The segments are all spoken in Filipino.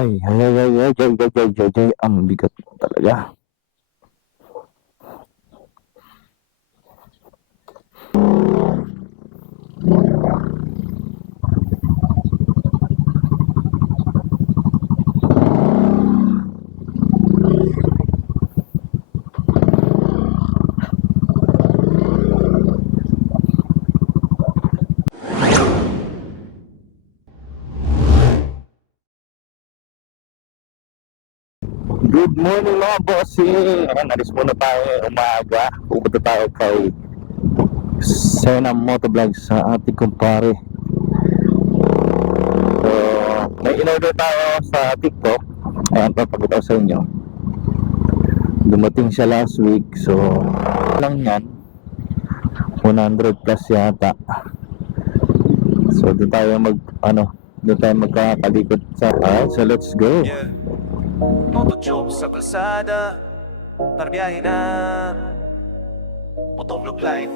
Ay, ang bigat talaga. Good morning mga bossing. Ayan, nalis muna tayo umaga. Pupunta tayo kay Sena Motovlog sa ating kumpare. So, may in-order tayo sa TikTok. Ayan, papagod ako sa inyo. Dumating siya last week. So, lang yan 100 plus yata. So, doon tayo magkakalikot sa so let's go. Motojob sa kalsada, tarbiyahin na Motovlog life,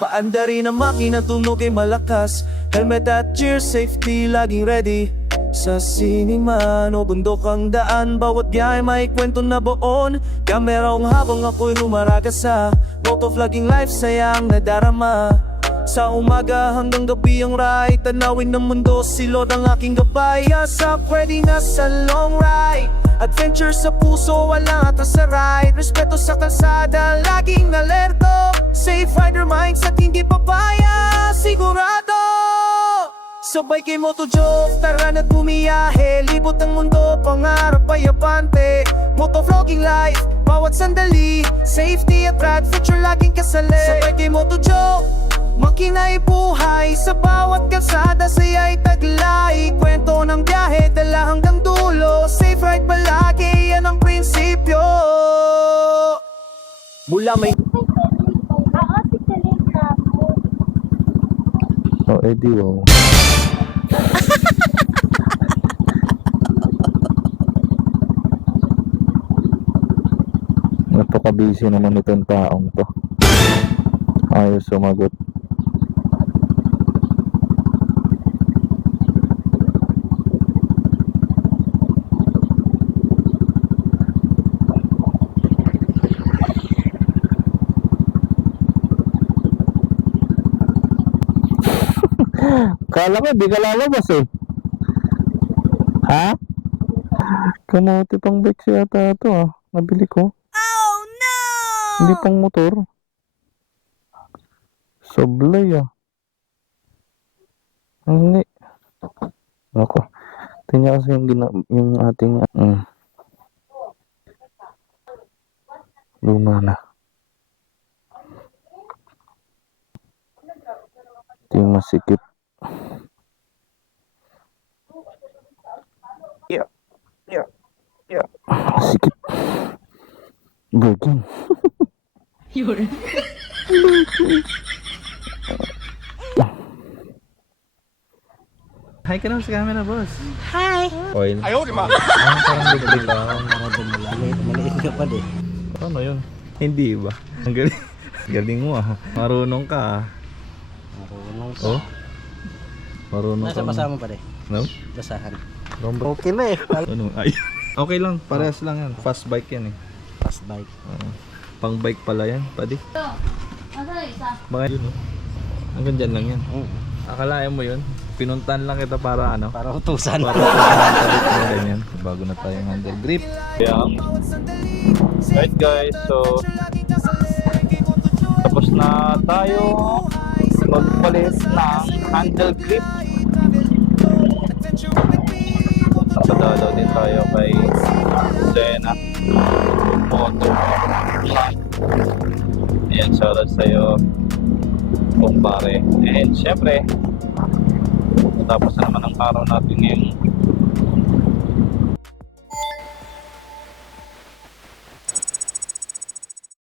paanda rin ang makina, tunog ay malakas. Helmet at cheer, safety laging ready. Sa siniman o bundok ang daan, bawat biyahe may kwento na buon. Kamera ang habang ako'y lumaragas sa motovlogging life, sayang nadarama. Sa umaga hanggang gabi ang ride, tanawin ng mundo, silod ang aking gabay. Asap, ready na sa long ride, adventure sa puso, walang atas sa ride. Respeto sa kalsada, laging alerto. Safe rider mindset, hindi papaya, sigurado. Sabay kay Motojob, tara na't bumiyahe. Libot ang mundo, pangarap ay abante. Motovlogging life, bawat sandali. Safety at ride, future laging kasali. Sabay kay Motojob, makina'y buhay. Sa bawat kalsada, saya'y taglay. Kwento ng biyahe, dala hanggang dulo. Safe ride palagi, yan ang prinsipyo. Mula may Oh, Eddie, oh. Napaka-busy naman itong taong to. Ayos sumagot. Kala ko di ka lalabas eh. Ha? Kamote pang bike siya yata ito ah. Nabili ko. Oh no! Hindi pang motor. Sablay ah. Hindi. Ako. Tingnan kasi yung ating luma na. Ito yung masikip. Sikip. Virgin. Yun. Hi ka na sa camera, boss. Hi! Oil. Ayaw, di ma. Parang bigla ka. Maliit ka pa di. Ano yun? Hindi ba? Ang galing. Galing mo ah. Marunong ka ah. Marunong ka. Oh? Marunong Nasa ka. basa mo pa di. No? Basahan. Rombo. Okay na eh. Ano? Ay. Okay lang. Parehas lang yan. Fast bike yan eh. Fast bike. Pang bike pala yan. Pwede. Baka yun oh. Hanggang dyan lang yan. Akalain mo yun? Pinuntan lang kita para ano? Para utusan. Para utusan ganyan. Bago na tayong handle grip. Yeah. Right guys, so tapos na tayo magpalit ng handle grip. Napadalaw din tayo kay Sena Motovlog. Ayan, shoutout sa'yo kumpare. And syempre tapos na naman ang araw natin ngayong